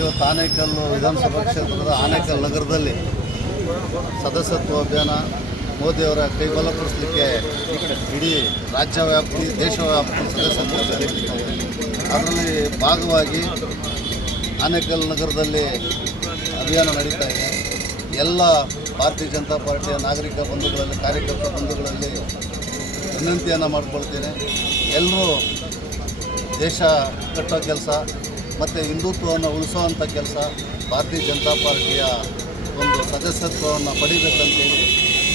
ಇವತ್ತು ಆನೇಕಲ್ಲು ವಿಧಾನಸಭಾ ಕ್ಷೇತ್ರದ ಆನೇಕಲ್ ನಗರದಲ್ಲಿ ಸದಸ್ಯತ್ವ ಅಭಿಯಾನ ಮೋದಿಯವರ ಕೈಬಲಪಡಿಸಲಿಕ್ಕೆ ಇಡೀ ರಾಜ್ಯ ವ್ಯಾಪ್ತಿ ದೇಶವ್ಯಾಪ್ತಿ ಸದಸ್ಯತ್ವ ಅದರಲ್ಲಿ ಭಾಗವಾಗಿ ಆನೇಕಲ್ ನಗರದಲ್ಲಿ ಅಭಿಯಾನ ನಡೀತಾ ಇದೆ. ಎಲ್ಲ ಭಾರತೀಯ ಜನತಾ ಪಾರ್ಟಿಯ ನಾಗರಿಕ ಬಂಧುಗಳಲ್ಲಿ, ಕಾರ್ಯಕರ್ತ ಬಂಧುಗಳಲ್ಲಿ ವಿನಂತಿಯನ್ನು ಮಾಡಿಕೊಳ್ತೇನೆ. ಎಲ್ಲರೂ ದೇಶ ಕಟ್ಟೋ ಕೆಲಸ ಮತ್ತು ಹಿಂದುತ್ವವನ್ನು ಉಳಿಸೋವಂಥ ಕೆಲಸ ಭಾರತೀಯ ಜನತಾ ಪಾರ್ಟಿಯ ಒಂದು ಸದಸ್ಯತ್ವವನ್ನು ಪಡಿಬೇಕಂತೇಳಿ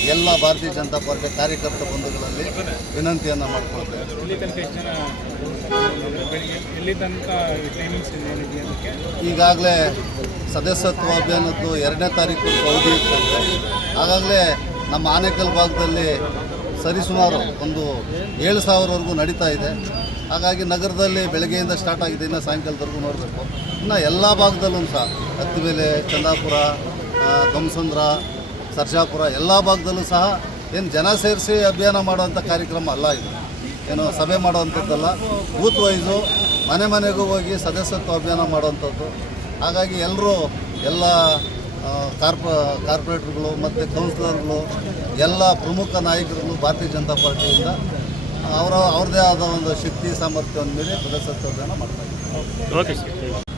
ಎಲ್ಲ ಭಾರತೀಯ ಜನತಾ ಪಾರ್ಟಿಯ ಕಾರ್ಯಕರ್ತ ಬಂಧುಗಳಲ್ಲಿ ವಿನಂತಿಯನ್ನು ಮಾಡಿಕೊಳ್ತೇವೆ ಈಗಾಗಲೇ ಸದಸ್ಯತ್ವ ಅಭಿಯಾನದ್ದು ಎರಡನೇ ತಾರೀಕು ಅವಧಿ ಇರ್ತದೆ. ಆಗಾಗಲೇ ನಮ್ಮ ಆನೇಕಲ್ ಭಾಗದಲ್ಲಿ ಸರಿಸುಮಾರು ಒಂದು ಏಳು ಸಾವಿರವರೆಗೂ ನಡೀತಾ ಇದೆ. ಹಾಗಾಗಿ ನಗರದಲ್ಲಿ ಬೆಳಗ್ಗೆಯಿಂದ ಸ್ಟಾರ್ಟ್ ಆಗಿದೆ. ಇನ್ನು ಸಾಯಂಕಾಲದವರೆಗೂ ನೋಡಬೇಕು. ಇನ್ನು ಎಲ್ಲ ಭಾಗದಲ್ಲೂ ಸಹ ಹತ್ತಿಮೇಲೆ ಚಂದಾಪುರ ಗಮಸಂದ್ರ ಸರ್ಜಾಪುರ ಎಲ್ಲ ಭಾಗದಲ್ಲೂ ಸಹ ಏನು ಜನ ಸೇರಿಸಿ ಅಭಿಯಾನ ಮಾಡುವಂಥ ಕಾರ್ಯಕ್ರಮ ಅಲ್ಲ ಇದು. ಏನು ಸಭೆ ಮಾಡುವಂಥದ್ದಲ್ಲ ಬೂತ್ ವೈಸು ಮನೆ ಮನೆಗೂ ಹೋಗಿ ಸದಸ್ಯತ್ವ ಅಭಿಯಾನ ಮಾಡುವಂಥದ್ದು ಹಾಗಾಗಿ ಎಲ್ಲರೂ ಎಲ್ಲ ಕಾರ್ಪ, ಕಾರ್ಪೊರೇಟ್ರುಗಳು ಮತ್ತು ಕೌನ್ಸಿಲರ್ಗಳು ಎಲ್ಲ ಪ್ರಮುಖ ನಾಯಕರುಗಳು ಭಾರತೀಯ ಜನತಾ ಪಾರ್ಟಿಯಿಂದ ಅವರ, ಅವ್ರದ್ದೇ ಆದ ಒಂದು ಶಕ್ತಿ, ಸಾಮರ್ಥ್ಯವನ್ನು ಮೇಲೆ ಸದಸ್ಯತ್ವ ಮಾಡ್ತಾ ಇದ್ದಾರೆ.